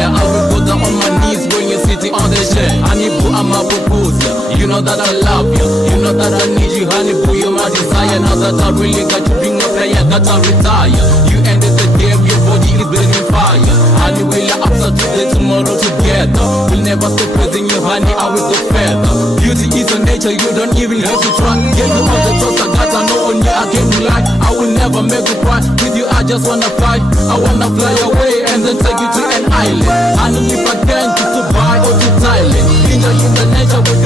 swear I will go down on my knees when you're sitting on the chair. Honey boo, I'm a proposal. You know that I love you, you know that I need you. Honey boo, you're my desire. Now that I really got you, being a player, that I retire. You ended the game, your body is burning fire. Honey, we'll upset today, tomorrow together. We'll never stop praising you, honey, I will go further. Beauty is a nature, you don't even have to try. Give you all the trust I got, I know on you I can't rely. I will never make you cry, with you I just wanna fly. I wanna fly away and then take you to an island. Honey, if I can, to Dubai or to Thailand. Enjoy in the nature with